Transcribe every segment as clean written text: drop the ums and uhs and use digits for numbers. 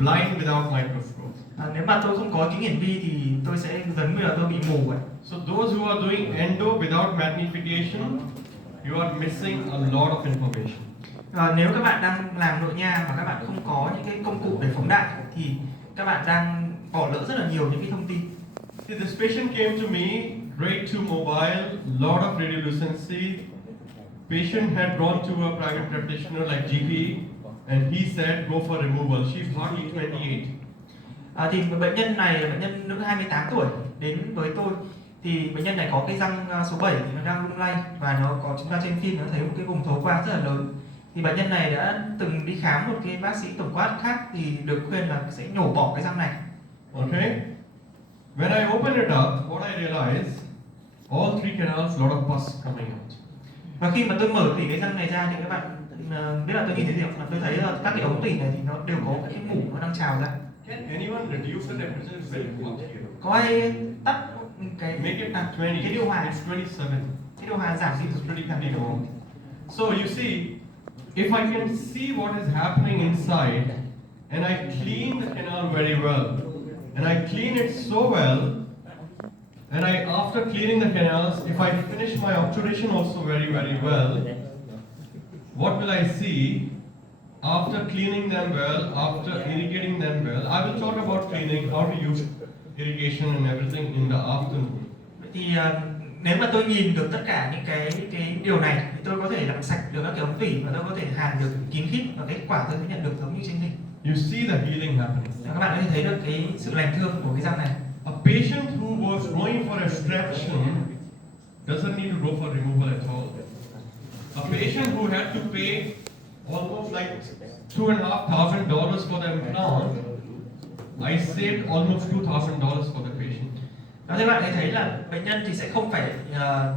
blind without microscope. Nếu mà tôi không có kính hiển vi thì tôi sẽ giống như là tôi bị mù vậy. So those who are doing endo without magnification, you are missing a lot of information. Nếu các bạn đang làm nội nha mà các bạn không có những cái công cụ để phóng đại thì các bạn đang bỏ lỡ rất là nhiều những cái thông tin. See, this patient came to me, grade 2 mobile, lot of radiolucency. Patient had gone to a private practitioner like GP, and he said go for removal. She's hardly 28. Thì bệnh nhân này là bệnh nhân nữ 28 tuổi đến với tôi, thì bệnh nhân này có cái răng số 7 thì nó đang lung lay và nó có, chúng ta trên phim nó thấy một cái vùng thấu quang rất là lớn. Thì bệnh nhân này đã từng đi khám một cái bác sĩ tổng quát khác thì được khuyên là sẽ nhổ bỏ cái răng này. Okay. When I opened it up, what I realized, all three canals, lot of pus coming out. Và khi mà tôi mở tủy cái răng này ra thì các bạn biết là tôi nhìn thấy gì không? Là tôi thấy là các cái ống tủy này thì nó đều có cái mủ nó đang trào ra. Can anyone reduce the temperature? It's very hot here. Có ai tắt cái Make it 20. cái điều hòa? It's 27. Cái điều hòa giảm đi It's pretty cold. So you see, if I can see what is happening inside, and I clean the canal very well, and I clean it so well, and after cleaning the canals, if I finish my obturation also very, very well, what will I see? After cleaning them well, after irrigating them well, I will talk about cleaning, how to use irrigation and everything in the afternoon. Vậy thì nếu mà tôi nhìn được tất cả những cái điều này thì tôi có thể làm sạch được các cái ống tủy và tôi có thể hàn được kín khít, và kết quả tôi sẽ nhận được giống như trên hình. You see the healing happening. Các bạn có thể thấy được cái sự lành thương của cái răng này. A patient who was going for extraction doesn't need to go for removal at all. A patient who had to pay almost like $2,500 for the implant, I saved almost $2,000 for the patient. Đó, thì bạn thấy là bệnh nhân thì sẽ không phải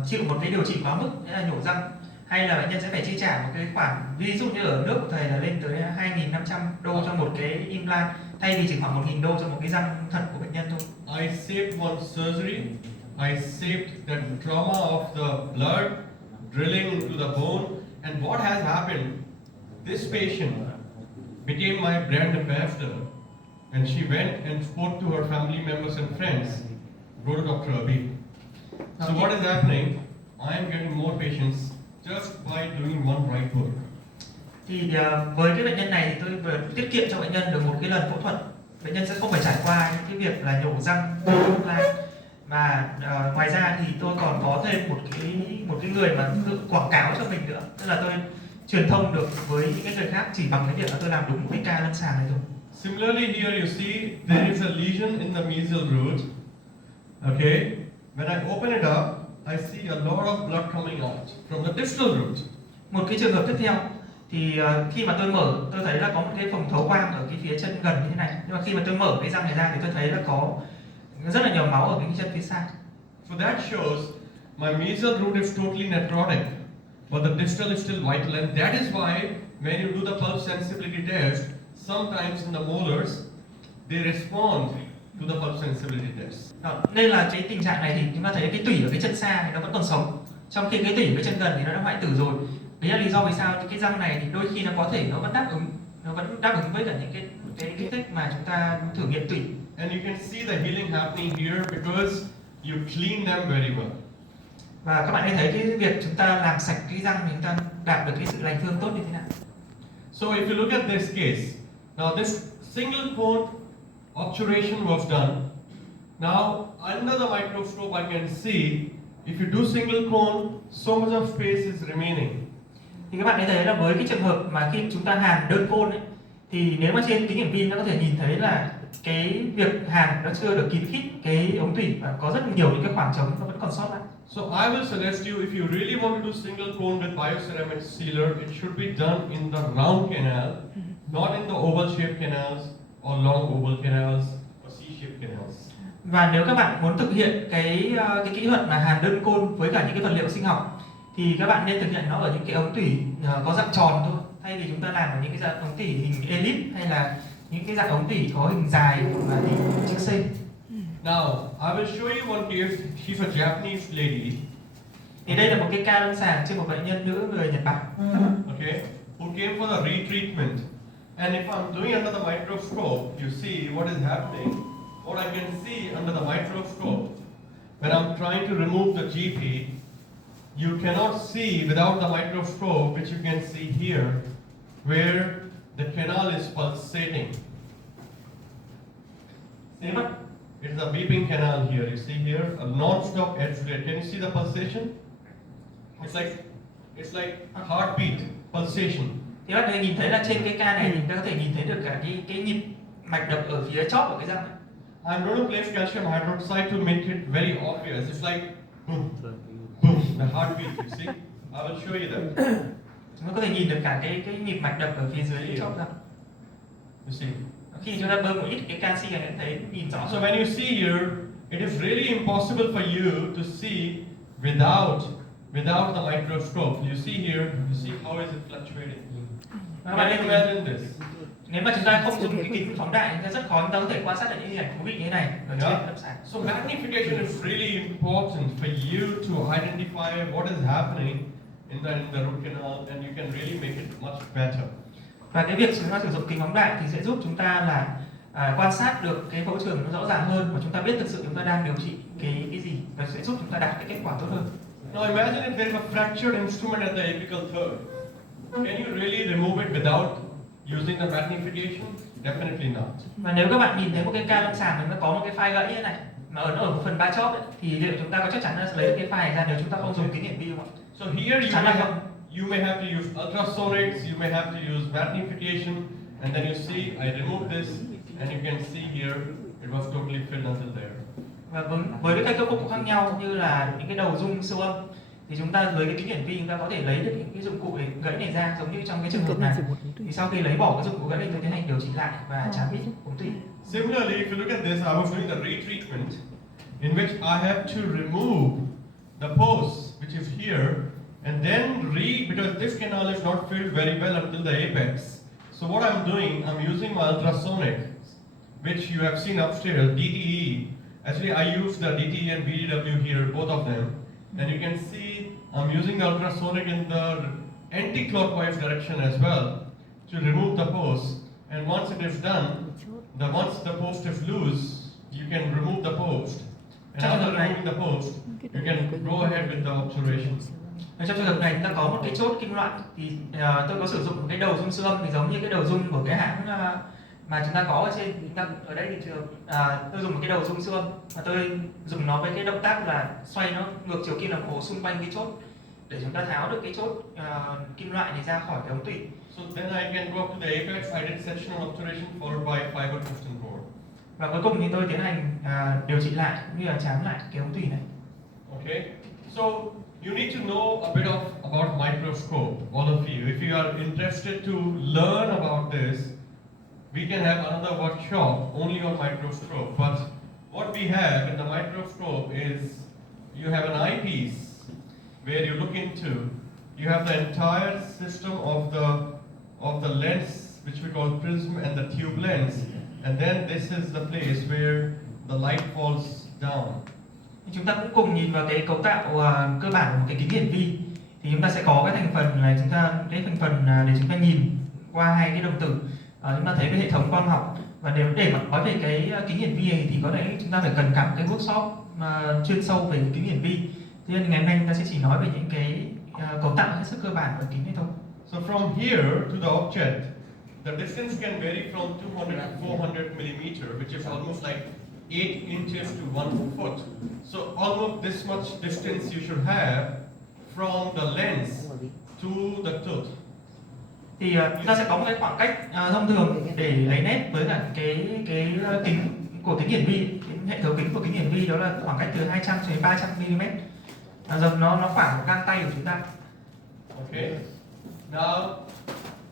chịu một cái điều trị quá mức, nghĩa là nhổ răng, hay là bệnh nhân sẽ phải chi trả một cái khoản, ví dụ như ở nước của thầy là lên tới $2.500 cho một cái implant, thay vì chỉ khoảng $1.000 cho một cái răng thật của bệnh nhân thôi. I saved one surgery. I saved the trauma of the blood drilling into the bone. And what has happened? This patient became my brand ambassador, and she went and spoke to her family members and friends. Go to Dr. Abi. So what is happening? I am getting more patients just by doing one right work. Thì với cái bệnh nhân này thì tôi vừa tiết kiệm cho bệnh nhân được một cái lần phẫu thuật. Bệnh nhân sẽ không phải trải qua những cái việc là nhổ răng, mà ngoài ra thì tôi còn có thêm một cái người mà tự quảng cáo cho mình nữa, tức là tôi truyền thông được với những cái người khác chỉ bằng cái việc là tôi làm đúng cái ca lâm sàng này thôi. Similarly, here you see there is a lesion in the mesial root. Okay, when I open it up, I see a lot of blood coming out from the distal root. Một cái trường hợp tiếp theo thì khi mà tôi mở, tôi thấy là có một cái phòng thấu quang ở cái phía chân gần như thế này, nhưng mà khi mà tôi mở cái răng này ra thì tôi thấy là có rất là nhiều máu ở cái chân phía sau. So that shows my mesial root is totally necrotic, but the distal is still vital, and that is why when you do the pulse sensibility test, sometimes in the molars they respond to the pulse sensibility test. Đó, nên là cái tình trạng này thì chúng ta thấy cái tủy ở cái chân xa thì nó vẫn còn sống, trong khi cái tủy ở cái chân gần thì nó đã hoại tử rồi. Đấy là lý do vì sao cái răng này thì đôi khi nó có thể nó vẫn đáp ứng với cả những cái kích thích mà chúng ta thử nghiệm tủy. And you can see the healing happening here because you clean them very well. Và các bạn hãy thấy cái việc chúng ta làm sạch cái răng thì chúng ta đạt được cái sự lành thương tốt như thế nào. So if you look at this case, now this single cone obturation was done. Now under the microscope I can see if you do single cone, so much of space is remaining. Thì các bạn hãy thấy là với cái trường hợp mà khi chúng ta hàn đơn côn ấy, thì nếu mà trên kính hiển vi nó có thể nhìn thấy là cái việc hàn nó chưa được kín khít cái ống tủy và có rất nhiều những cái khoảng trống nó vẫn còn sót lại. So I will suggest you, if you really want to do single cone with bioceramic sealer, it should be done in the round canal, not in the oval shaped canals or long oval canals or C-shaped canals. Và nếu các bạn muốn thực hiện cái kỹ thuật mà hàn đơn côn với cả những cái vật liệu sinh học thì các bạn nên thực hiện nó ở những cái ống tủy có dạng tròn thôi, thay vì chúng ta làm ở những cái dạng ống tủy hình elip hay là những cái dạng ống tủy có hình dài và hình chữ C. Now I will show you one case. She's a Japanese lady. Thì đây là một cái ca lâm sàng trên một bệnh nhân nữ người Nhật Bản. Okay, who came for the retreatment. And if I'm doing under the microscope, you see what is happening. What I can see under the microscope, when I'm trying to remove the GP, you cannot see without the microscope, which you can see here, where the canal is pulsating. See? It's a beeping canal here. You see here, a non-stop edge rate. Can you see the pulsation? It's like a heartbeat pulsation. Thì bạn có thể nhìn thấy là trên cái ca này chúng ta có thể nhìn thấy được cả cái nhịp mạch đập ở phía chóp của cái răng này. I'm going to place calcium hydroxide to make it very obvious. It's like boom, boom, the heartbeat. You see? I will show you that. Chúng ta có thể nhìn được cả cái nhịp mạch đập ở phía dưới cái chóp răng. You see? Khi chúng ta bơm một ít cái canxi này sẽ thấy nhìn rõ. So when you see here, it is really impossible for you to see without the microscope. You see here, you see how is it fluctuating. Can you imagine this? Nếu mà chúng ta không dùng cái kính phóng đại, chúng ta rất khó chúng ta có thể quan sát được những hình ảnh thú vị như thế này ở trên lâm sàng. So magnification is really important for you to identify what is happening in the root canal, and you can really make it much better. Và cái việc chúng ta sử dụng kính phóng đại thì sẽ giúp chúng ta là quan sát được cái phẫu trường nó rõ ràng hơn, và chúng ta biết thực sự chúng ta đang điều trị cái gì, và sẽ giúp chúng ta đạt cái kết quả tốt hơn. Now imagine if there is a fractured instrument at the apical third. Can you really remove it without using the magnification? Definitely not. Và nếu các bạn nhìn thấy một cái ca lâm sàng nó có một cái file gãy như này mà ở một phần ba chóp ấy, thì liệu chúng ta có chắc chắn là lấy được cái file này ra nếu chúng ta không dùng kính hiển vi không ạ? So here you may have to use ultrasonics, you may have to use magnification, and then you see I remove this, and you can see here it was totally filled until there. Và với cái cách cấp phục khác nhau như là những cái đầu dung siêu âm thì chúng ta với cái kính hiển vi chúng ta có thể lấy được những cái dụng cụ để gãy này ra, giống như trong cái trường hợp này. Thì sau khi lấy bỏ cái dụng cụ gãy thì tiến hành điều chỉnh lại và trám ít ống tủy. Similarly, if you look at this, I was doing the retreatment in which I have to remove the post which is here, and then because this canal is not filled very well until the apex. So what I'm doing, I'm using my ultrasonic, which you have seen upstairs, DTE. Actually, I use the DTE and BDW here, both of them. And you can see I'm using the ultrasonic in the anti-clockwise direction as well to remove the post. And once it is done, once the post is loose, you can remove the post. And after removing the post, you can go ahead with the observation. Trong trường hợp này chúng ta có một cái chốt kim loại thì tôi có sử dụng một cái đầu dung siêu âm thì giống như cái đầu dung của cái hãng mà chúng ta có ở trên ở đây thì tôi dùng một cái đầu dung siêu âm và tôi dùng nó với cái động tác là xoay nó ngược chiều kim đồng hồ xung quanh cái chốt để chúng ta tháo được cái chốt kim loại này ra khỏi cái ống tủy. So then I can go up to the apex. I did sectional obturation followed by fiber piston bore. Và cuối cùng thì tôi tiến hành điều trị lại như là chám lại cái ống tủy này. Okay, so you need to know a bit about microscope, all of you. If you are interested to learn about this, we can have another workshop only on microscope. But what we have in the microscope is you have an eyepiece where you look into. You have the entire system of the lens, which we call prism, and the tube lens. And then this is the place where the light falls down. Chúng ta cũng cùng nhìn vào cái cấu tạo cơ bản của một cái kính hiển vi. Thì chúng ta sẽ có cái thành phần là cái thành phần để chúng ta nhìn qua hai cái đồng tử. Chúng ta thấy cái hệ thống quang học, và để mà nói về cái kính hiển vi này thì có lẽ chúng ta phải cần cả một cái workshop chuyên sâu về kính hiển vi. Thế nên ngày hôm nay chúng ta sẽ chỉ nói về những cái cấu tạo hết sức cơ bản của kính này thôi. So from here to the object, the distance can vary from 200 to 400 millimeter, which is almost like 8 inches to 1 foot. So almost this much distance you should have from the lens to the tooth. Thì chúng ta sẽ có một cái khoảng cách thông thường để lấy nét với cả cái kính của kính hiển vi, cái hệ thống kính của kính hiển vi, đó là khoảng cách từ 200 đến 300 mm. Dòng nó khoảng một gang tay của chúng ta. Okay. Now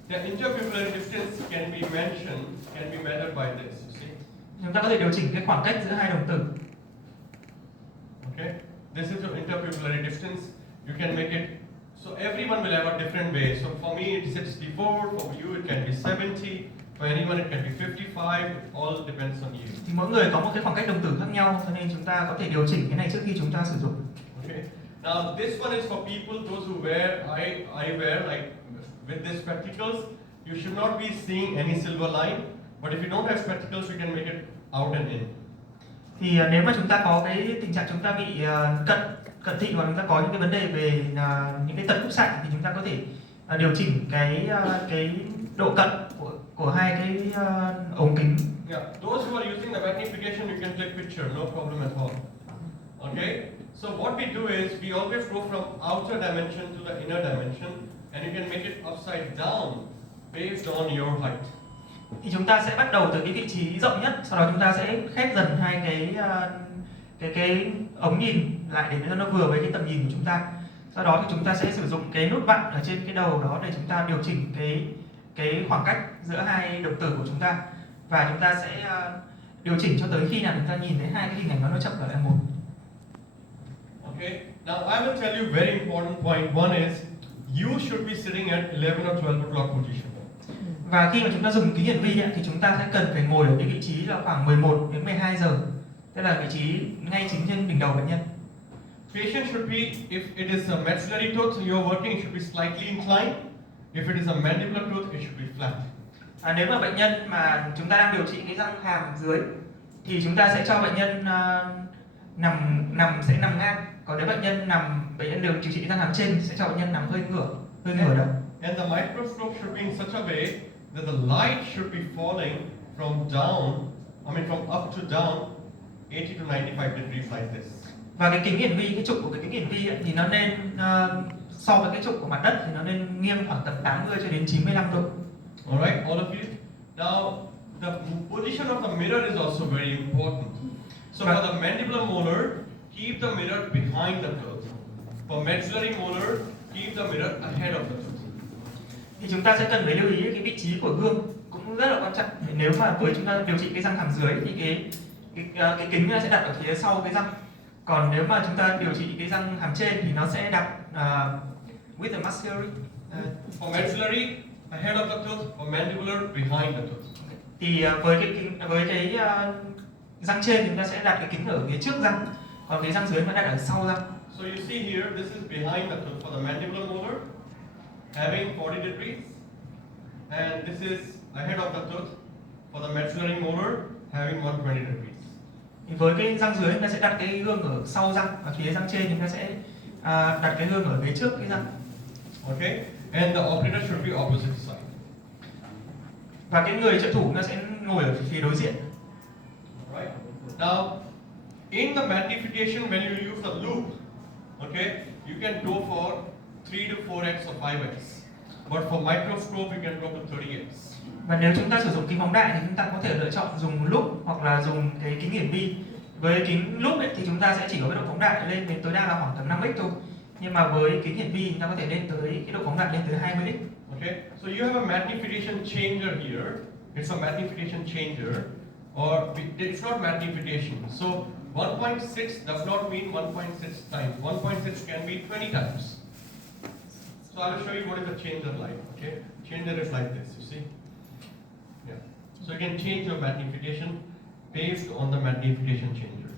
the interpupillary distance can be mentioned, can be measured by this. You see? Chúng ta có thể điều chỉnh cái khoảng cách giữa hai đồng tử. Okay. This is your interpupillary distance. You can make it. So everyone will have a different way. So for me it's 64, for you it can be 70, for anyone it can be 55, it all depends on you. Thì mỗi người có một cái khoảng cách đồng tử khác nhau, cho nên chúng ta có thể điều chỉnh cái này trước khi chúng ta sử dụng. Okay. Now this one is for people, those who wear eyewear, like with these spectacles. You should not be seeing any silver line, but if you don't have spectacles, we can make it out and in. Thì nếu mà chúng ta có cái tình trạng chúng ta bị cận thị hoặc chúng ta có những cái vấn đề về những cái tật khúc xạ thì chúng ta có thể điều chỉnh cái độ cận của hai cái ống kính. Yeah, those who are using the magnification, you can click picture, no problem at all. Okay, so what we do is we always go from outer dimension to the inner dimension, and you can make it upside down based on your height. Thì chúng ta sẽ bắt đầu từ cái vị trí rộng nhất, sau đó chúng ta sẽ khép dần hai cái ống nhìn lại để cho nó vừa với cái tầm nhìn của chúng ta. Sau đó thì chúng ta sẽ sử dụng cái nút vặn ở trên cái đầu đó để chúng ta điều chỉnh cái khoảng cách giữa hai đồng tử của chúng ta, và chúng ta sẽ điều chỉnh cho tới khi nào chúng ta nhìn thấy hai cái hình ảnh nó chậm trở lại một. Okay, now I will tell you very important point. One is you should be sitting at 11 or 12 o'clock position. Và khi mà chúng ta dùng kính hiển vi thì chúng ta sẽ cần phải ngồi ở cái vị trí là khoảng 11 đến 12 giờ. Tức là vị trí ngay chính trên đỉnh đầu bệnh nhân. Patient should be, if it is a maxillary tooth you're working, it should be slightly inclined. If it is a mandibular tooth, it should be flat. Nếu mà bệnh nhân mà chúng ta đang điều trị cái răng hàm dưới thì chúng ta sẽ cho bệnh nhân nằm ngang. Còn nếu bệnh nhân điều trị răng hàm trên sẽ cho bệnh nhân nằm hơi ngửa đó. And the microscope should be in such a way that the light should be falling from up to down 80 to 95 degrees like this. Và cái kính hiển vi, cái trục của cái kính hiển vi thì nó nên so với cái trục của mặt đất thì nó nên nghiêng khoảng tầm 80 cho đến 95 độ. Alright, all of you. Now, the position of the mirror is also very important. So for the mandibular molar, keep the mirror behind the tooth. For maxillary molar, keep the mirror ahead of the tooth. Thì chúng ta sẽ cần phải lưu ý cái vị trí của gương cũng rất là quan trọng. Nếu mà với chúng ta điều trị cái răng hàm dưới thì cái kính sẽ đặt ở phía sau cái răng. Còn nếu mà chúng ta điều trị cái răng hàm trên thì nó sẽ đặt with the maxillary. For maxillary, ahead of the tooth. For mandibular, behind the tooth. Thì với cái răng trên chúng ta sẽ đặt cái kính ở phía trước răng, còn cái răng dưới nó đặt ở sau răng. So you see here, this is behind the tooth for the mandibular molar, having 40 degrees, and this is ahead of the tooth for the maxillary molar, having 120 degrees. Thì với cái răng dưới chúng ta sẽ đặt cái gương ở sau răng, và phía răng trên chúng ta sẽ đặt cái gương ở phía trước cái răng. Okay, and the operator should be opposite side. Và cái người trợ thủ nó sẽ ngồi ở phía đối diện. Right. Now, in the magnification, when you use the loop, okay, you can go for 3 to 4x or 5x, but for microscope you can go to 30x. Và nếu chúng ta sử dụng kính phóng đại thì chúng ta có thể lựa chọn dùng lúp hoặc là dùng cái kính hiển vi. Với kính lúp thì chúng ta sẽ chỉ có cái độ phóng đại lên đến tối đa là khoảng tầm 5x thôi. Nhưng mà với kính hiển vi chúng ta có thể lên tới cái độ phóng đại lên tới 20x. Okay, so you have a magnification changer here. It's a magnification changer, or it's not magnification. So 1.6 does not mean 1.6 times. 1.6 can be 20 times. So I will show you what is a changer like. Okay, changer is like this. You see? Yeah. So you can change your magnification based on the magnification changer.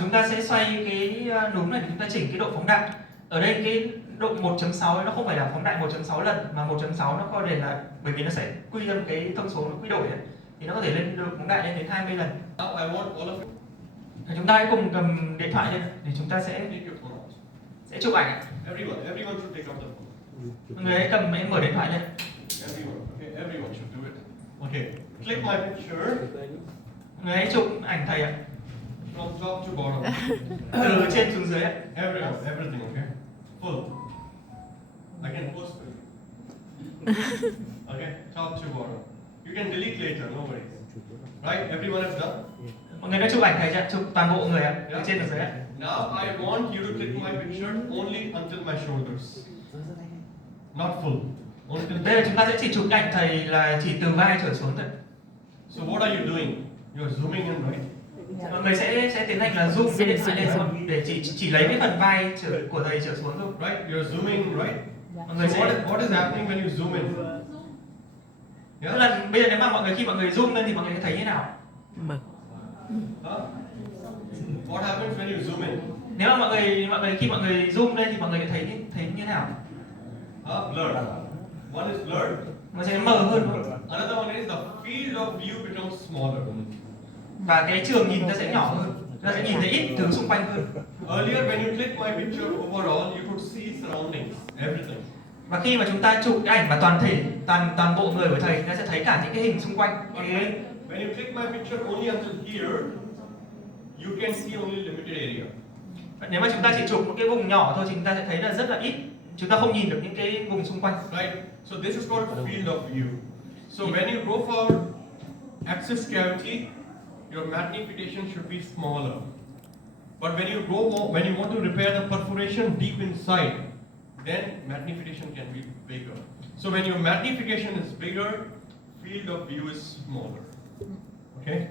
Chúng ta sẽ xoay cái núm này để chúng ta chỉnh cái độ phóng đại. Ở đây cái độ 1.6 nó không phải là phóng đại 1.6 lần, mà 1.6 nó có thể là bởi vì nó sẽ quy ra một cái thông số nó quy đổi ấy, thì nó có thể lên độ phóng đại lên đến 20 lần. Now I want all of you. Chúng ta hãy cùng cầm điện thoại lên để chúng ta sẽ Take your phone out. chụp ảnh. Everyone should take out the phone. Mọi người hãy mở điện thoại lên. Everyone should do it. Okay, click my picture Mọi người hãy chụp ảnh thầy ạ. from top to bottom. Từ trên xuống dưới ạ. Everyone, everything, okay? Full. I can post for you. Okay, top to bottom. You can delete later, no worries. Right? Everyone has done? Mọi người đã chụp ảnh thầy chưa? Chụp toàn bộ người ạ, từ trên xuống dưới ạ. Now I want you to click my picture only until my shoulders. Not full. Only till Đây là chúng ta sẽ chỉ chụp ảnh thầy là chỉ từ vai trở xuống thôi. So what are you doing? You're zooming in, right? Mọi người sẽ tiến hành là zoom cái điện thoại lên để chỉ lấy cái phần vai của thầy trở xuống thôi. Right? You're zooming, right? Mọi người So sẽ what is happening when you zoom in? tức là bây giờ nếu mà khi mọi người zoom lên thì mọi người thấy như nào? Huh? What happens when you zoom in? Nếu mà khi mọi người zoom lên thì mọi người thấy như nào? Blurred. One is blurred, nó sẽ mờ hơn. Another one is the field of view becomes smaller. Và cái trường nhìn ta sẽ nhỏ hơn, ta sẽ nhìn thấy ít thứ xung quanh hơn. Earlier when you click my picture overall, you could see surroundings, everything. Và khi mà chúng ta chụp cái ảnh mà toàn thể, toàn bộ người của thầy, ta sẽ thấy cả những cái hình xung quanh. When you click my picture only until here, you can see only limited area. Nếu mà chúng ta chỉ chụp một cái vùng nhỏ thôi thì chúng ta sẽ thấy là rất là ít, chúng ta không nhìn được những cái vùng xung quanh. Right. So this is called field of view. So when you go for axis cavity, your magnification should be smaller. But when you want to repair the perforation deep inside, then magnification can be bigger. So when your magnification is bigger, field of view is smaller. Okay?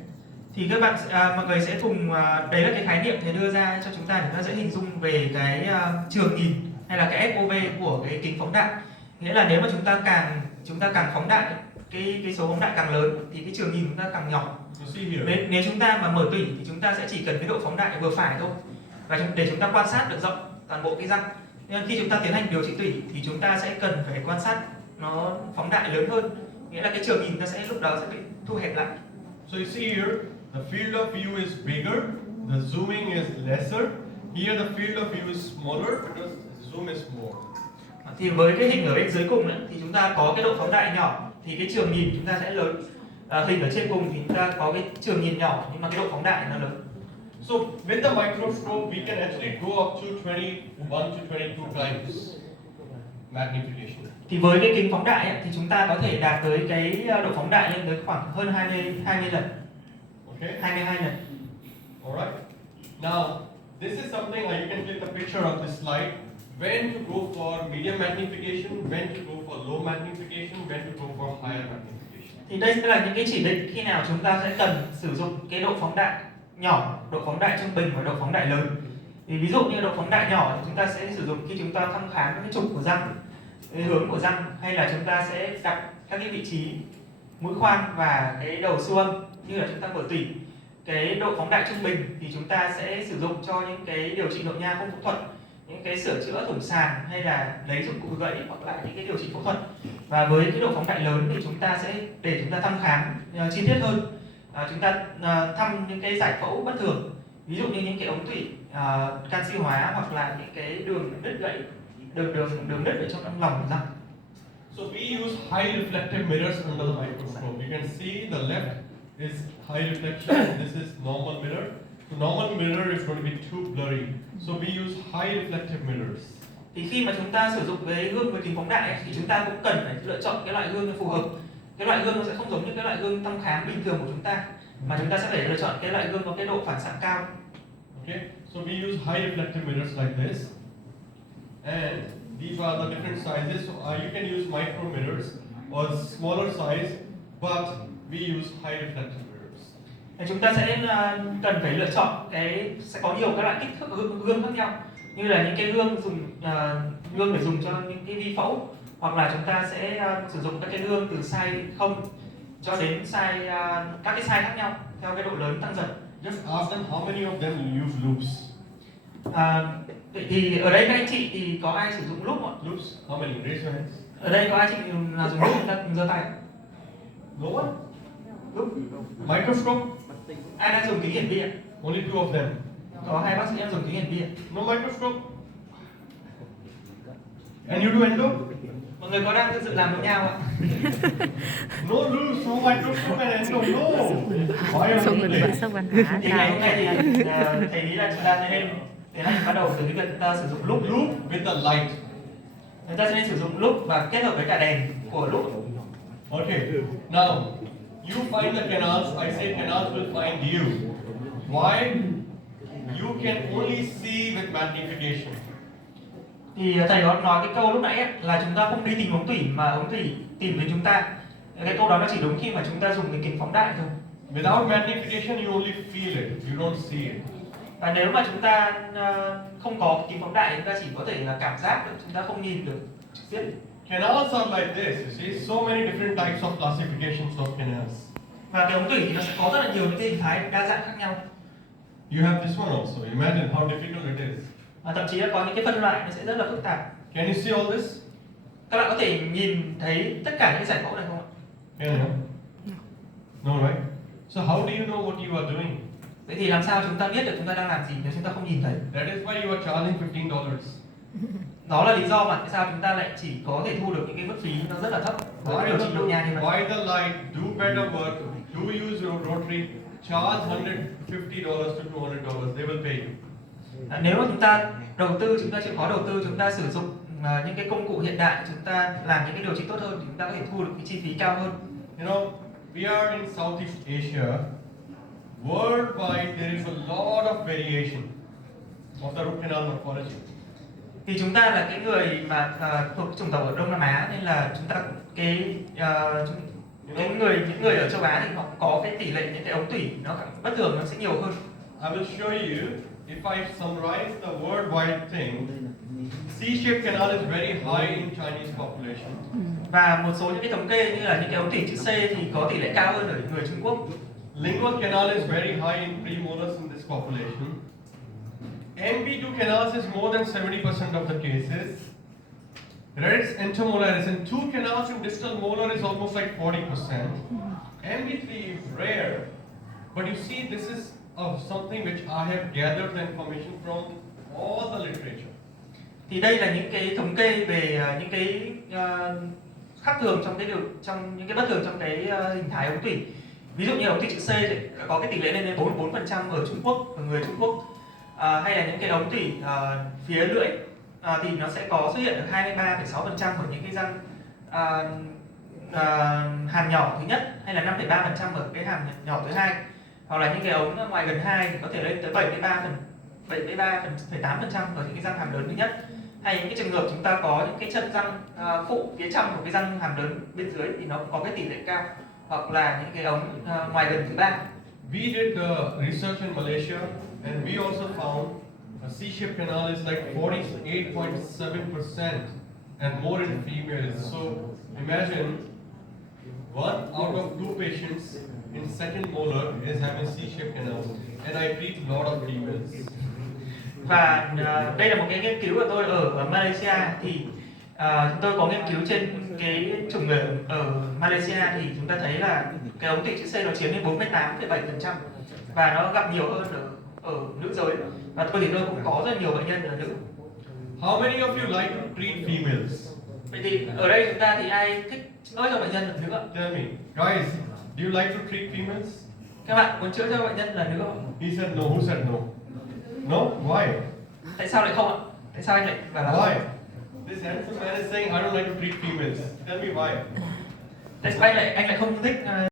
Thì các bạn mọi người sẽ cùng đấy là cái khái niệm thầy đưa ra cho chúng ta sẽ hình dung về cái trường nhìn hay là cái FOV của cái kính phóng đại. Nghĩa là nếu mà chúng ta càng phóng đại, cái số phóng đại càng lớn thì cái trường nhìn chúng ta càng nhỏ. Nếu chúng ta mà mở tủy thì chúng ta sẽ chỉ cần cái độ phóng đại vừa phải thôi, và để chúng ta quan sát được rộng toàn bộ cái răng. Nên khi chúng ta tiến hành điều trị tủy thì chúng ta sẽ cần phải quan sát nó phóng đại lớn hơn, nghĩa là cái trường nhìn ta sẽ lúc đó sẽ bị thu hẹp lại. So you see here, the field of view is bigger, the zooming is lesser. Here the field of view is smaller because zoom is more. Thì với cái hình ở bên dưới cùng ấy, thì chúng ta có cái độ phóng đại nhỏ thì cái trường nhìn chúng ta sẽ lớn. Hình ở trên cùng thì chúng ta có cái trường nhìn nhỏ nhưng mà cái độ phóng đại nó lớn. So with the microscope, we can actually go up to 21 to 22 times magnification. Thì với cái kính phóng đại ấy, thì chúng ta có thể đạt tới cái độ phóng đại lên tới khoảng hơn 20 lần. Okay. 22 lần. Alright. Now, this is something you can click the picture of this slide. When to go for medium magnification, when to go for low magnification, when to go for higher magnification. Thì đây sẽ là những cái chỉ định khi nào chúng ta sẽ cần sử dụng cái độ phóng đại nhỏ, độ phóng đại trung bình và độ phóng đại lớn. Thì ví dụ như độ phóng đại nhỏ thì chúng ta sẽ sử dụng khi chúng ta thăm khám cái trục của răng, cái hướng của răng, hay là chúng ta sẽ đặt các cái vị trí mũi khoan và cái đầu siêu âm như là chúng ta mở tủy. Cái độ phóng đại trung bình thì chúng ta sẽ sử dụng cho những cái điều trị nội nha không phẫu thuật, những cái sửa chữa thủng sàn hay là lấy dụng cụ gãy hoặc là những cái điều trị phẫu thuật. Và với cái độ phóng đại lớn thì chúng ta sẽ để chúng ta thăm khám chi tiết hơn. Chúng ta thăm những cái giải phẫu bất thường, ví dụ như những cái ống tủy canxi hóa hoặc là những cái đường đứt gãy, đường đứt ở trong lòng răng. So we use high reflective mirrors under the microscope. You can see the left is high reflection and this is normal mirror. The normal mirror is going to be too blurry. So we use high reflective mirrors. Thì khi mà chúng ta sử dụng cái gương với kính phóng đại thì chúng ta cũng cần phải lựa chọn cái loại gương phù hợp. Cái loại gương nó sẽ không giống như cái loại gương thăm khám bình thường của chúng ta, mà chúng ta sẽ phải lựa chọn cái loại gương có cái độ phản xạ cao. Okay, so we use high reflective mirrors like this, and these are the different sizes. So you can use micro mirrors or smaller size, but we use high reflective mirrors. Chúng ta sẽ cần phải lựa chọn sẽ có nhiều các loại kích thước gương khác nhau, như là những cái gương gương để dùng cho những cái vi phẫu, hoặc là chúng ta sẽ sử dụng các cái gương từ size 0 cho đến các cái size khác nhau theo cái độ lớn tăng dần. Just ask them how many of them use loops. Thì ở đây các anh chị thì có ai sử dụng loop không? Loops? How many? Raise your hands. Ở đây có ai chị là dùng loop, chúng ta giơ tay. No one. Loop. Microscope? Ai đang dùng kính hiển vi ạ? Only two of them. Có hai bác sĩ đang dùng kính hiển vi ạ? No microscope. And you do endo? Mọi người có đang tự sự làm với nhau ạ? No loops, no microscope and endo. No. Why are Số you người doing vẫn this? sốc văn hóa Thì ngày hôm cao. nay thì thầy nghĩ là chúng ta sẽ nên tiến hành bắt đầu từ cái việc chúng ta sử dụng loop. Loop with the light. Chúng ta sẽ nên sử dụng loop và kết hợp với cả đèn của loop. Okay. Now, you find the canals. I say canals will find you. Why? You can only see with magnification. Thì thầy có nói cái câu lúc nãy ấy, là chúng ta không đi tìm ống tủy mà ống tủy tìm đến chúng ta. Cái câu đó nó chỉ đúng khi mà chúng ta dùng cái kính phóng đại thôi. Without magnification, you only feel it. You don't see it. Và nếu mà chúng ta không có kính phóng đại, chúng ta chỉ có thể là cảm giác được, chúng ta không nhìn được trực tiếp. Canals are like this. You see, so many different types of classifications of canals. Và cái ống tủy thì nó sẽ có rất là nhiều những cái hình thái đa dạng khác nhau. You have this one also. Imagine how difficult it is. Và thậm chí là có những cái phân loại nó sẽ rất là phức tạp. Can you see all this? Các bạn có thể nhìn thấy tất cả những giải phẫu này không ạ? Can you? No, right? So how do you know what you are doing? Vậy thì làm sao chúng ta biết được chúng ta đang làm gì nếu chúng ta không nhìn thấy? That is why you are charging $15. Đó là lý do mà tại sao chúng ta lại chỉ có thể thu được những cái mức phí nó rất là thấp với cái điều trị nội nha như vậy. Buy the light, do better work, do use your rotary, charge $150 to $200. They will pay you. Nếu mà chúng ta đầu tư, chúng ta chịu khó đầu tư, chúng ta sử dụng những cái công cụ hiện đại, chúng ta làm những cái điều trị tốt hơn thì chúng ta có thể thu được cái chi phí cao hơn. You know, we are in Southeast Asia. Worldwide, there is a lot of variation of the root canal morphology. Thì chúng ta là cái người mà thuộc chủng tộc ở Đông Nam Á nên là chúng ta những người ở châu Á thì họ có cái tỷ lệ những cái ống tủy nó bất thường nó sẽ nhiều hơn. I will show you, if I summarize the worldwide thing, C-shaped canal is very high in Chinese population. Và một số những cái thống kê như là những cái ống tủy chữ C thì có tỷ lệ cao hơn ở người Trung Quốc. Lingual canal is very high in premolars in this population. MB2 canals is more than 70% of the cases. Red's entomolaris and 2 canals in distal molar is almost like 40%. MB3 is rare, but you see this is something which I have gathered the information from all the literature. Thì đây là những cái thống kê về những cái khác thường trong những cái bất thường trong cái hình thái ống tủy. Ví dụ như ống tủy chữ C thì có cái tỷ lệ lên đến 44% ở Trung Quốc, ở người Trung Quốc. Hay là những cái ống tủy phía lưỡi thì nó sẽ có xuất hiện được 23,6% ở những cái răng hàm nhỏ thứ nhất, hay là 5,3% ở cái hàm nhỏ thứ hai, hoặc là những cái ống ngoài gần 2 thì có thể lên tới 73,8% ở những cái răng hàm lớn thứ nhất. Hay những cái trường hợp chúng ta có những cái chân răng phụ phía trong của cái răng hàm lớn bên dưới thì nó cũng có cái tỷ lệ cao, hoặc là những cái ống ngoài gần thứ ba. We did the research in Malaysia, and we also found a C-shaped canal is like 48.7% and more in females. So imagine 1 out of 2 patients in second molar is having C-shaped canal, and I treat a lot of females. Và đây là một cái nghiên cứu của tôi ở Malaysia thì tôi có nghiên cứu trên cái chủng người ở Malaysia thì chúng ta thấy là cái ống tủy chữ C nó chiếm đến 48,7% và nó gặp nhiều hơn ở nữ giới, và tôi thì tôi cũng có rất nhiều bệnh nhân là nữ. How many of you like to treat females? Vậy thì ở đây chúng ta thì ai thích chữa cho bệnh nhân là nữ ạ? Tell me, guys, do you like to treat females? Các bạn muốn chữa cho bệnh nhân là nữ không? He said no. Who said no? No? Why? Tại sao lại không ạ? Tại sao anh lại bảo là Why? This handsome man is saying I don't like to treat females. Tell me why. Tại sao anh lại không thích